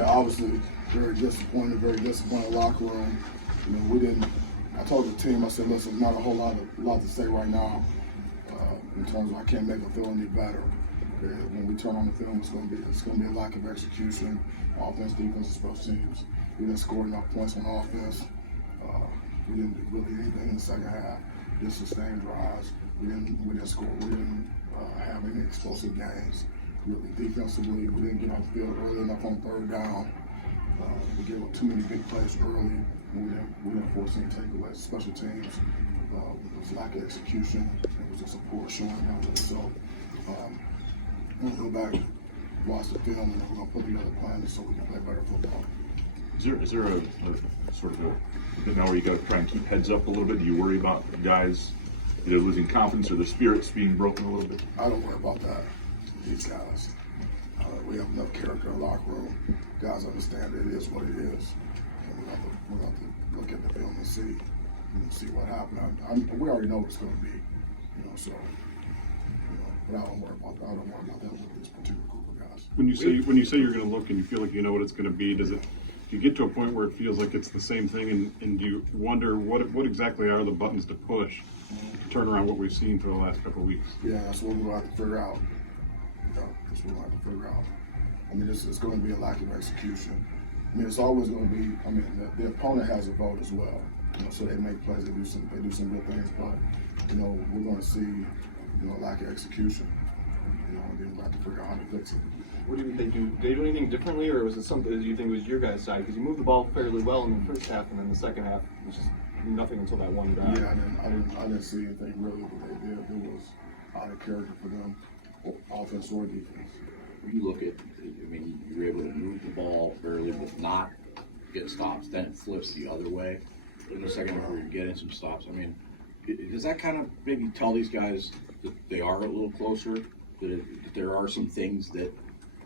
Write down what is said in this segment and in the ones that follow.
Yeah, obviously very disappointed locker room. You know, we didn't. I told the team, I said, listen, not a whole lot to say right now in terms of I can't make them feel any better. Okay? When we turn on the film, it's gonna be a lack of execution, offense, defense, and special teams. We didn't score enough points on offense. We didn't do really anything in the second half. Just sustained drives. We didn't score. We didn't have any explosive games. Really, defensively, we didn't get off the field early enough on third down. We gave up too many big plays early. We didn't force any takeaways. Special teams, it was lack of execution. It was just a poor showing out of it. So we'll go back, watch the film, and then we're going to put together plans so we can play better football. Is there a sort of a now where you got to try and keep heads up a little bit? Do you worry about guys either losing confidence or their spirits being broken a little bit? I don't worry about that. These guys, we have enough character in the locker room. Guys understand it is what it is. And we have to look at the film and see what happened. We already know what it's going to be, So, but I don't worry about that. I don't worry about that with this particular group of guys. When you say you're going to look and you feel like you know what it's going to be, do you get to a point where it feels like it's the same thing, and do you wonder what exactly are the buttons to push to turn around what we've seen for the last couple of weeks? Yeah, that's what we're going to have to figure out. That's what we're going to have to figure out. I mean, it's going to be a lack of execution. I mean, it's always going to be. I mean, the opponent has a vote as well. So they make plays, they do some good things, but we're going to see lack of execution. And then we'll have to figure out how to fix it. What do you think they do? Did they do anything differently, or was it something that you think was your guys' side? Because you moved the ball fairly well in the first half, and then the second half was just nothing until that one drive. Yeah, I didn't see anything really that they did. It was out of character for them, offense or defense. When you look at, you're able to move the ball early but not get stops. Then it flips the other way. In the second half, where you're getting some stops. I mean, does that kind of maybe tell these guys that they are a little closer? That there are some things that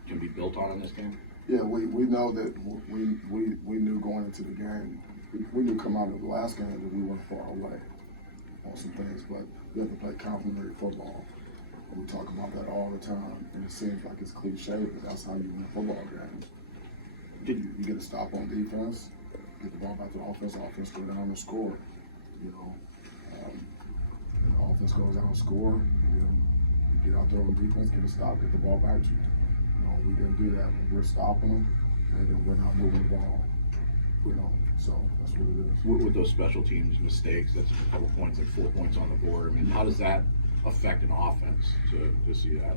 can be built on in this game? Yeah, we know that we knew going into the game. We knew coming out of the last game that we weren't far away on some things, but we have to play complementary football. We talk about that all the time, and it seems like it's cliche, but that's how you win football games. You get a stop on defense, get the ball back to the offense go down and score. And the offense goes out and score, and then you get out there on defense, get a stop, get the ball back to you. We didn't do that. We're stopping them, and then we're not moving the ball. So that's what it is. With those special teams mistakes, that's a couple points, like 4 points on the board. I mean, how does that affect an offense to see that?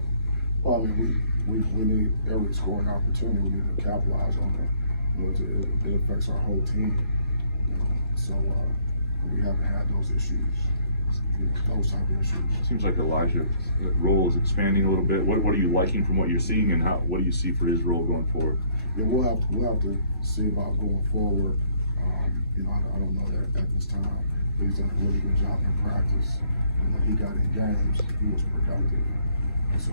Well, I mean, we need every scoring opportunity. We need to capitalize on it. It affects our whole team. So we haven't had those issues. Those type of issues. Seems like Elijah's role is expanding a little bit. What are you liking from what you're seeing, and what do you see for his role going forward? Yeah, we'll have to see about going forward. I don't know that at this time. But he's done a really good job in practice. And when he got in games, he was productive. And so,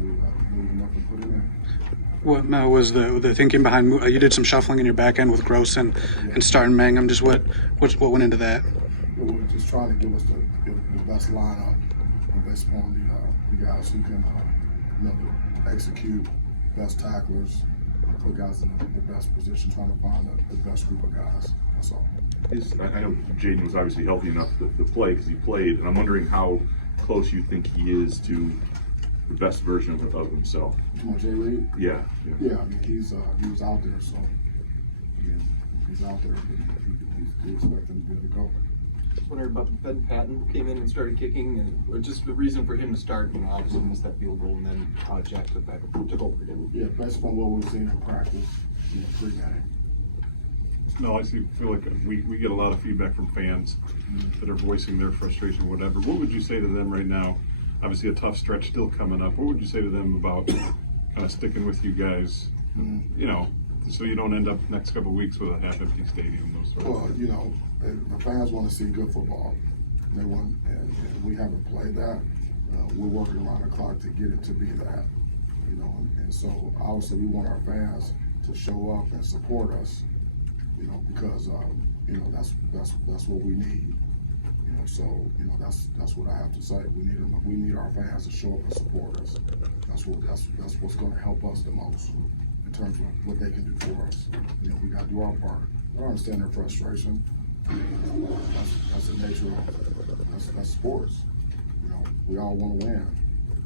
we'll have to move him up and put it in. What was the thinking behind? You did some shuffling in your back end with Gross and starting Mangum. Just what went into that? We're just trying to give us the best lineup based upon the guys who can execute, best tacklers, put guys in the best position, trying to find the best group of guys. That's all. I know Jaden was obviously healthy enough to play because he played, and I'm wondering how close you think he is to the best version of himself. Jaden Reed? Yeah. Yeah, I mean, he was out there, so he's out there. We expect him to be able to go. Just wondering about Ben Patton came in and started kicking, or just the reason for him to start. Obviously missed that field goal, and then Jack took over again. Yeah, based upon what we've seen in practice, pre-game. No, I feel like we get a lot of feedback from fans that are voicing their frustration, whatever. What would you say to them right now? Obviously, a tough stretch still coming up. What would you say to them about kind of sticking with you guys? So you don't end up next couple of weeks with a half-empty stadium. Well, the fans want to see good football. They want, and we haven't played that. We're working around the clock to get it to be that. And so obviously we want our fans to show up and support us. Because that's what we need. So that's what I have to say. We need our fans to show up and support us. That's what's going to help us the most in terms of what they can do for us. You know, we got to do our part. I understand their frustration. That's the nature of that's sports. You know, we all want to win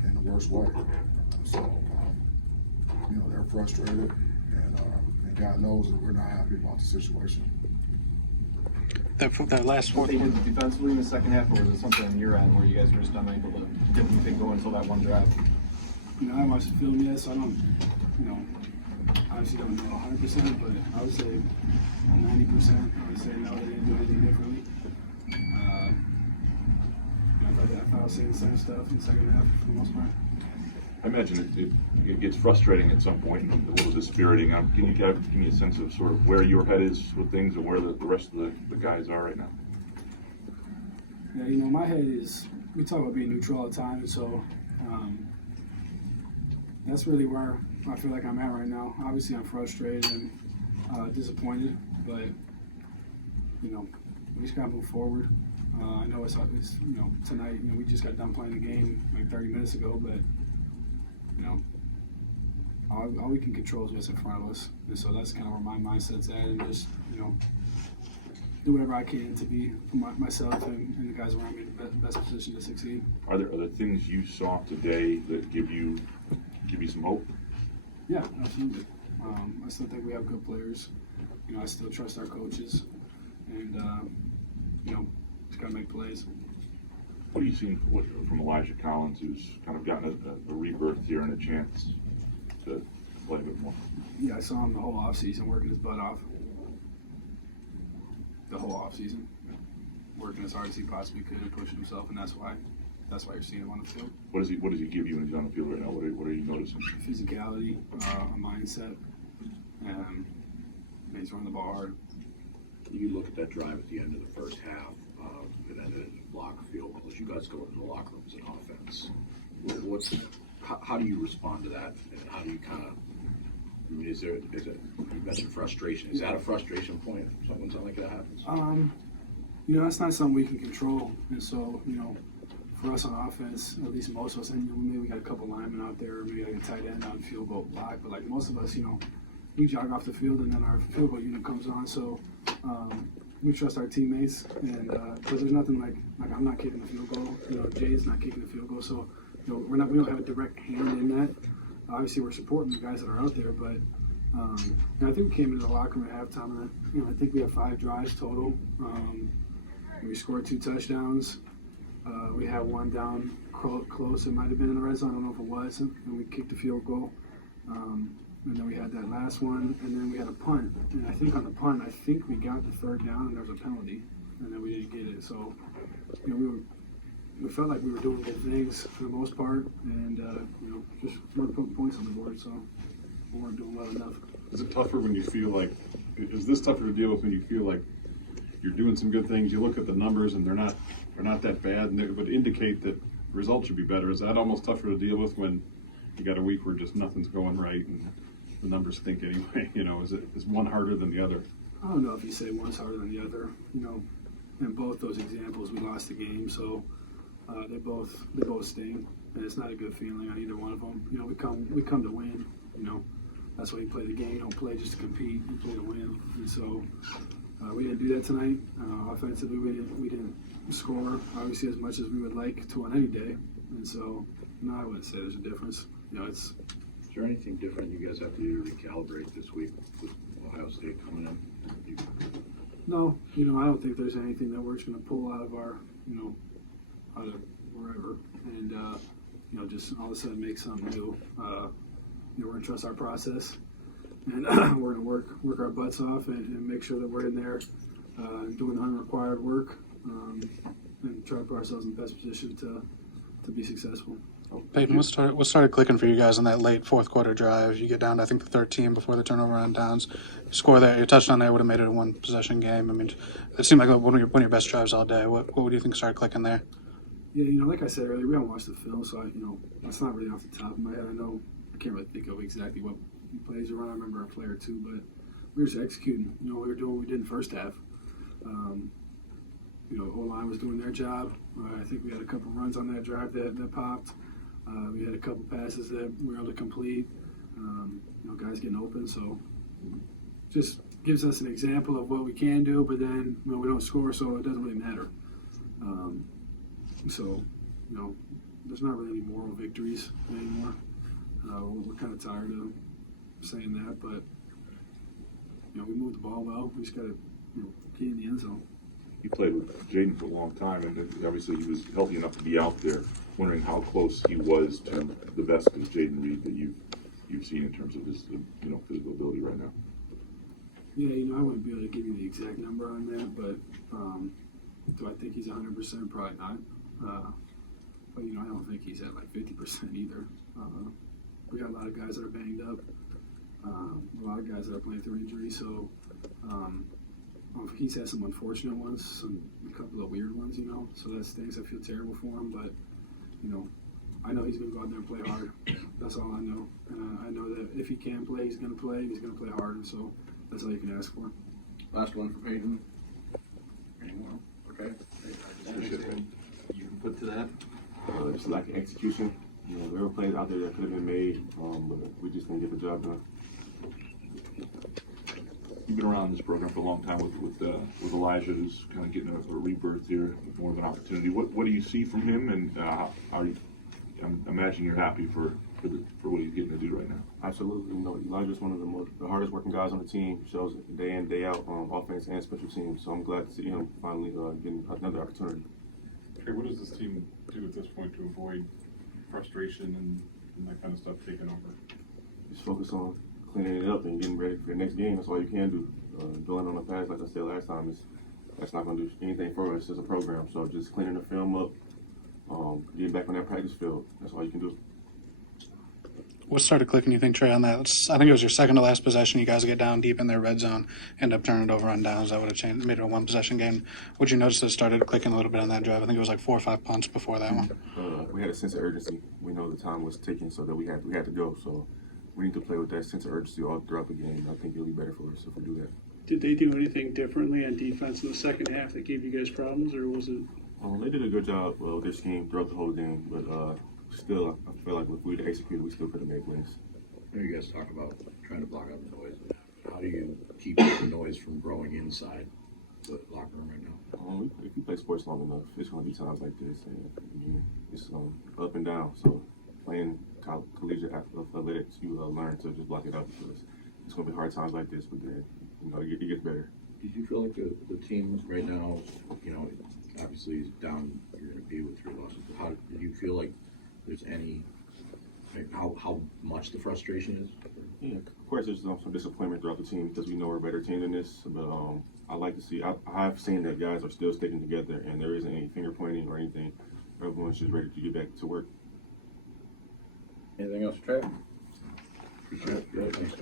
in the worst way. So, you know, they're frustrated, and God knows that we're not happy about the situation. That last fourth They one. did defensively in the second half, or was it something on your end where you guys were just unable to get anything going until that one drive? You know, I haven't watched the film yet, so I don't, you know, obviously don't know 100%, but I would say 90%. I would say no, they didn't do anything differently. I thought I was saying the same stuff in the second half for the most part. I imagine it gets frustrating at some point and a little dispiriting. Can you give me a sense of sort of where your head is with things and where the rest of the guys are right now? Yeah, you know, my head is, we talk about being neutral all the time, and so that's really where I feel like I'm at right now. Obviously, I'm frustrated and disappointed, but, you know, we just got to move forward. I know it's you know, tonight, you know, we just got done playing the game like 30 minutes ago, but, you know, all we can control is what's in front of us. And so that's kind of where my mindset's at, and just, you know, do whatever I can to be myself and the guys around me in the best position to succeed. Are there things you saw today that give you some hope? Yeah, absolutely. I still think we have good players. You know, I still trust our coaches, and you know, just gotta make plays. What are you seeing from Elijah Collins, who's kind of gotten a rebirth here and a chance to play a bit more? Yeah, I saw him the whole offseason working his butt off. The whole offseason, working as hard as he possibly could and pushing himself, and that's why you're seeing him on the field. What does he give you when he's on the field right now? What are you noticing? Physicality, a mindset, and he's running the ball hard. You look at that drive at the end of the first half, it ended in a block field goal. As you guys go into the locker room as an offense, how do you respond to that, and how do you kind of, I mean, is it, you mentioned frustration. Is that a frustration point when something like that happens? You know, that's not something we can control, and so, you know, for us on offense, at least most of us, and you know, maybe we got a couple linemen out there, maybe like a tight end on field goal block, but like most of us, you know, we jog off the field and then our field goal unit comes on, so we trust our teammates, and but there's nothing like I'm not kicking the field goal, you know, Jay's not kicking the field goal, so you know, we don't have a direct hand in that. Obviously, we're supporting the guys that are out there, but and I think we came into the locker room at halftime, and you know, I think we have 5 drives total. We scored 2 touchdowns. We had one down close. It might have been in the red zone. I don't know if it was. And we kicked the field goal. And then we had that last one. And then we had a punt. And I think on the punt, I think we got the 3rd down, and there was a penalty. And then we didn't get it. So, you know, we felt like we were doing good things for the most part. And, you know, just weren't putting points on the board. So we weren't doing well enough. Is it tougher when you feel like, is this tougher to deal with when you feel like you're doing some good things, you look at the numbers and they're not that bad, and it would indicate that results should be better? Is that almost tougher to deal with when you got a week where just nothing's going right and the numbers stink anyway? You know, is one harder than the other? I don't know if you say one's harder than the other. You know, in both those examples, we lost the game, so they both sting, and it's not a good feeling on either one of them. You know, we come to win. You know, that's why you play the game. You don't play just to compete. You play to win, and so. We didn't do that tonight. Offensively, we didn't score obviously as much as we would like to on any day, and so no, I wouldn't say there's a difference. You know, it's. Is there anything different you guys have to do to recalibrate this week with Ohio State coming in? No, you know, I don't think there's anything that we're just going to pull out of our, you know, out of wherever, and you know, just all of a sudden make something new. You know, we're going to trust our process. And we're going to work our butts off and make sure that we're in there doing the unrequired work and try to put ourselves in the best position to be successful. Peyton, what started clicking for you guys in that late fourth quarter drive? You get down to, I think, the 13 before the turnover on downs. You score there. Your touchdown there would have made it a 1-possession game. I mean, it seemed like one of your best drives all day. What do you think started clicking there? Yeah, you know, like I said earlier, we haven't watched the film, so you know, that's not really off the top of my head. I can't really think of exactly what plays around. I remember a play or two, but we were just executing. You know, we were doing what we did in the first half. You know, the O-line was doing their job. I think we had a couple runs on that drive that popped. We had a couple passes that we were able to complete. You know, guys getting open. So just gives us an example of what we can do, but then, you know, we don't score, so it doesn't really matter. So, you know, there's not really any moral victories anymore. We're kind of tired of saying that, but, you know, we moved the ball well. We just got to, you know, get in the end zone. You played with Jaden for a long time, and obviously he was healthy enough to be out there. Wondering how close he was to the best of Jaden Reed that you've seen in terms of his physical ability right now. Yeah, you know, I wouldn't be able to give you the exact number on that, but do I think he's 100%? Probably not. But, you know, I don't think he's at like 50% either. We got a lot of guys that are banged up, a lot of guys that are playing through injury, so he's had some unfortunate ones, a couple of weird ones, you know, so that stinks. I feel terrible for him, but, you know, I know he's going to go out there and play hard. That's all I know. And I know that if he can play, he's going to play, and he's going to play hard, and so that's all you can ask for. Last one for Peyton. Any more? Okay. You can put to that. It's like execution. You know, there were plays out there that could have been made, but we just didn't get the job done. You've been around this program for a long time with Elijah, who's kind of getting a rebirth here, more of an opportunity. What do you see from him, and I'm imagining you're happy for what he's getting to do right now. Absolutely. You know, Elijah's one of the hardest working guys on the team. Shows it day in, day out on offense and special teams. So I'm glad to see him finally getting another opportunity. Trey, what does this team do at this point to avoid frustration and that kind of stuff taking over? Just focus on cleaning it up and getting ready for the next game. That's all you can do. Dwelling on the past, like I said last time, that's not going to do anything for us as a program. So just cleaning the film up, getting back on that practice field. That's all you can do. What started clicking, you think, Trey, on that? I think it was your second to last possession. You guys get down deep in their red zone, end up turning it over on downs. That would have made it a one-possession game. Would you notice that it started clicking a little bit on that drive? I think it was like 4 or 5 punts before that one. We had a sense of urgency. We know the time was ticking, so that we had to go. So we need to play with that sense of urgency all throughout the game. I think it'll be better for us if we do that. Did they do anything differently on defense in the second half that gave you guys problems, or was it? They did a good job with their scheme throughout the whole game, but still, I feel like if we'd executed, we still could have made wins. You guys talk about trying to block out the noise. How do you keep the noise from growing inside the locker room right now? If you play sports long enough, it's going to be times like this, and it's up and down. So playing collegiate athletics, you learn to just block it out because it's going to be hard times like this, but then it gets better. Did you feel like the team right now, you know, obviously is down, you're going to be with 3 losses. How did you feel like there's any, like how much the frustration is? Yeah, of course there's some disappointment throughout the team because we know we're a better team than this, but I like to see, I've seen that guys are still sticking together and there isn't any finger pointing or anything. Everyone's just ready to get back to work. Anything else, Trey? Appreciate it. Thanks,